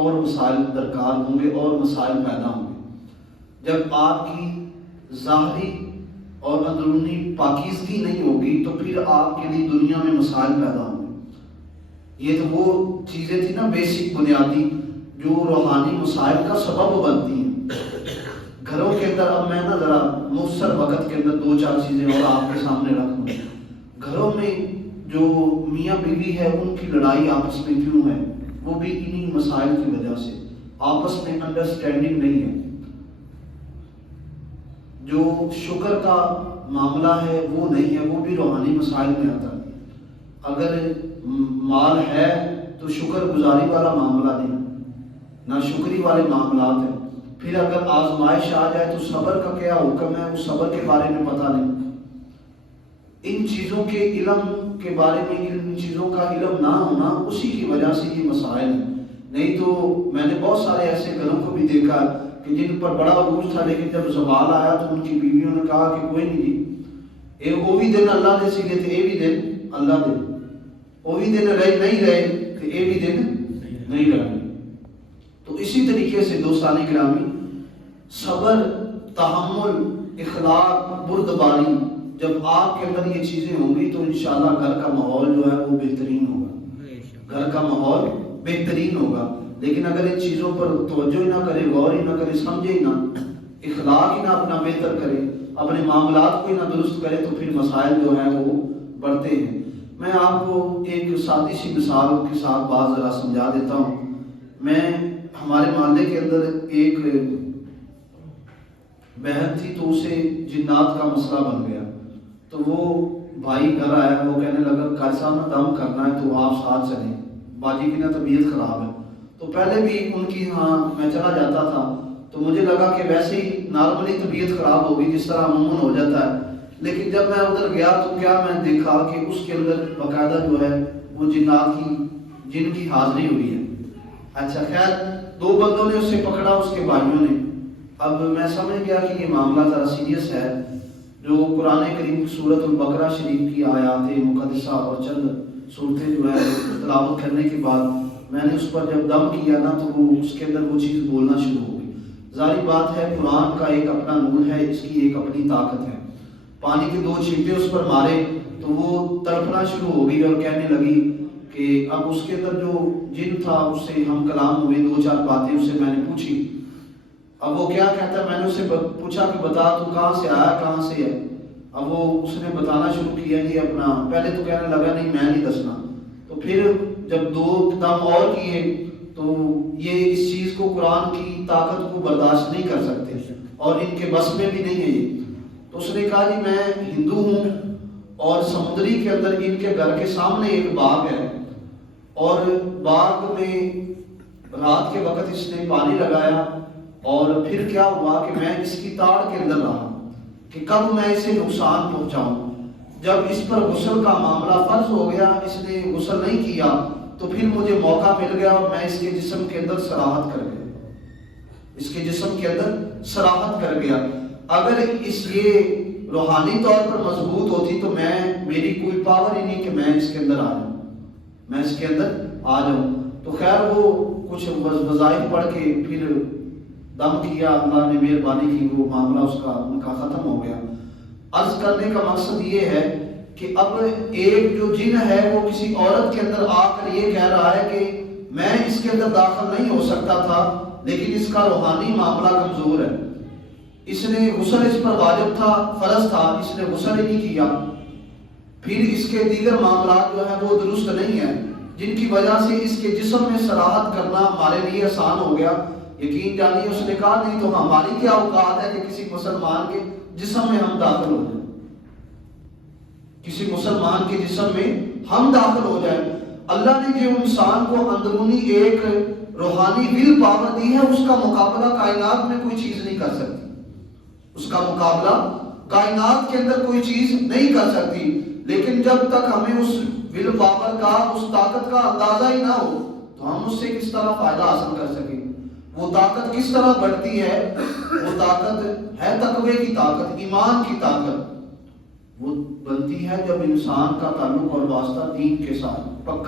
اور مسائل درکار ہوں گے اور مسائل پیدا ہوں گے۔ جب آپ کی ظاہری اور اندرونی پاکیزگی نہیں ہوگی تو پھر آپ کے لیے دنیا میں مسائل پیدا ہوں گے۔ یہ تو وہ چیزیں تھیں نا بیسک بنیادی جو روحانی مسائل کا سبب بنتی ہیں گھروں کے اندر۔ اب میں نا ذرا مختصر وقت کے اندر دو چار چیزیں اور آپ کے سامنے رکھ دوں۔ گھروں میں جو میاں بیوی ہے ان کی لڑائی آپس میں کیوں ہے؟ وہ بھی انہی مسائل کی وجہ سے، آپس میں انڈرسٹینڈنگ نہیں ہے۔ جو شکر کا معاملہ ہے وہ نہیں ہے، وہ بھی روحانی مسائل میں آتا ہے۔ اگر مال ہے تو شکر گزاری والا معاملہ نہیں، نہ شکری والے معاملات ہیں۔ پھر اگر آزمائش آ جائے تو صبر کا کیا حکم ہے، اس صبر کے بارے میں پتہ نہیں۔ ان چیزوں کے علم کے بارے میں، ان چیزوں کا علم نہ ہونا، اسی کی وجہ سے یہ مسائل ہیں۔ نہیں تو میں نے بہت سارے ایسے گھروں کو بھی دیکھا کہ جن پر بڑا عروج تھا، لیکن جب زوال آیا تو ان کی بیویوں نے کہا کہ کوئی نہیں جی، وہ بھی دن اللہ نے سیگے تھے، یہ بھی دن اللہ دے، وہ بھی دن رہے نہیں رہے تو یہ بھی دن نہیں رہے۔ تو اسی طریقے سے دوستان گرامی، صبر، تحمل، اخلاق، بردباری، جب آپ کے اندر یہ چیزیں ہوں گی تو انشاءاللہ گھر کا ماحول جو ہے وہ بہترین ہوگا، گھر کا ماحول بہترین ہوگا۔ لیکن اگر ان چیزوں پر توجہ ہی نہ کرے، غور ہی نہ کرے، سمجھے ہی نہ، اخلاق ہی نہ اپنا بہتر کرے، اپنے معاملات کو ہی نہ درست کرے، تو پھر مسائل جو ہیں وہ بڑھتے ہیں۔ میں آپ کو ایک سادی سی مثال کے ساتھ بات ذرا سمجھا دیتا ہوں۔ میں ہمارے محلے کے اندر ایک بہن تھی، تو اسے جنات کا مسئلہ بن گیا۔ تو وہ بھائی گھر آیا، وہ کہنے لگا قاری صاحب نے دم کرنا ہے تو آپ ساتھ چلیں، باجی کی نا طبیعت خراب ہے۔ تو پہلے بھی ان کی ہاں میں چلا جاتا تھا، تو مجھے لگا کہ ویسے ہی نارملی طبیعت خراب ہوگی جس طرح عموماً ہو جاتا ہے۔ لیکن جب میں ادھر گیا تو کیا میں دیکھا کہ اس کے اندر باقاعدہ جو ہے وہ جنات کی، جن کی حاضری ہوئی ہے۔ اچھا خیر، دو بندوں نے اسے پکڑا، اس کے بھائیوں نے۔ اب میں سمجھ گیا کہ یہ معاملہ ذرا سیریس ہے۔ جو قرآن کریم سورۃ البقرہ شریف کی آیات مقدسہ اور چند صورتیں جو ہے تلاوت کرنے کے بعد میں نے اس پر جب دم کیا نا، تو وہ اس کے اندر وہ چیز بولنا شروع ہو گئی۔ ظاہری بات ہے، قرآن کا ایک اپنا نور ہے، اس کی ایک اپنی طاقت ہے۔ پانی کے دو چھینٹے اس پر مارے تو وہ تڑپنا شروع ہو گئی اور کہنے لگی کہ اب اس کے اندر جو جن تھا اس سے ہم کلام ہوئے، دو چار باتیں اس سے میں نے پوچھی۔ اب وہ کیا کہتا ہے، میں نے اسے پوچھا کہ بتا تو کہاں سے آیا، کہاں سے ہے؟ اب وہ اس نے بتانا شروع کیا جی اپنا، پہلے تو کہنے لگا نہیں میں نہیں دسنا، تو پھر جب دو دم اور کیے تو یہ اس چیز کو، قرآن کی طاقت کو برداشت نہیں کر سکتے اور ان کے بس میں بھی نہیں ہے یہ۔ تو اس نے کہا جی میں ہندو ہوں اور سمندری کے اندر ان کے گھر کے سامنے ایک باغ ہے، اور باغ میں رات کے وقت اس نے پانی لگایا، اور پھر کیا ہوا کہ میں اس کی تاڑ کے اندر رہا کہ کب میں اسے نقصان پہنچاؤں۔ جب اس پر غسل کا معاملہ فرض ہو گیا، اس نے غسل نہیں کیا، تو پھر مجھے موقع مل گیا اور میں اس کے جسم کے اندر سراحت کر گیا، اس کے جسم کے اندر سراحت کر گیا۔ اگر اس یہ روحانی طور پر مضبوط ہوتی تو میری کوئی پاور ہی نہیں کہ میں اس کے اندر آ جاؤں، میں اس کے اندر آ جاؤں۔ تو خیر وہ کچھ وظائف پڑھ کے پھر دم کیا، اللہ نے مہربانی کی، وہ معاملہ اس کا ان کا ختم ہو گیا۔ عرض کرنے کا مقصد یہ ہے کہ اب ایک جو جن ہے وہ کسی عورت کے اندر آ کر یہ کہہ رہا ہے کہ میں اس کے اندر داخل نہیں ہو سکتا تھا، لیکن اس کا روحانی معاملہ کمزور ہے، اس نے غسل اس پر واجب تھا، فرض تھا، اس نے غسل ہی نہیں کیا، پھر اس کے دیگر معاملات جو ہیں وہ درست نہیں ہیں، جن کی وجہ سے اس کے جسم میں سراحت کرنا ہمارے لیے آسان ہو گیا۔ یقین جانیے اس نے کہا نہیں تو ہماری کیا اوقات ہے کہ کسی مسلمان کے جسم میں ہم داخل ہو جائیں، کسی مسلمان کے جسم میں ہم داخل ہو جائیں۔ اللہ نے جو انسان کو اندرونی ایک روحانی ول پاور دی ہے، اس کا مقابلہ کائنات میں کوئی چیز نہیں کر سکتی، اس کا مقابلہ کائنات کے اندر کوئی چیز نہیں کر سکتی۔ لیکن جب تک ہمیں اس ول پاور کا، اس طاقت کا اندازہ ہی نہ ہو تو ہم اس سے کس طرح فائدہ حاصل کر سکیں؟ وہ طاقت کس طرح بڑھتی ہے؟ وہ طاقت ہے تقوی کی طاقت، ایمان کی طاقت۔ وہ بنتی ہے جب انسان کا تعلق اور واسطہ دین کے ساتھ پکا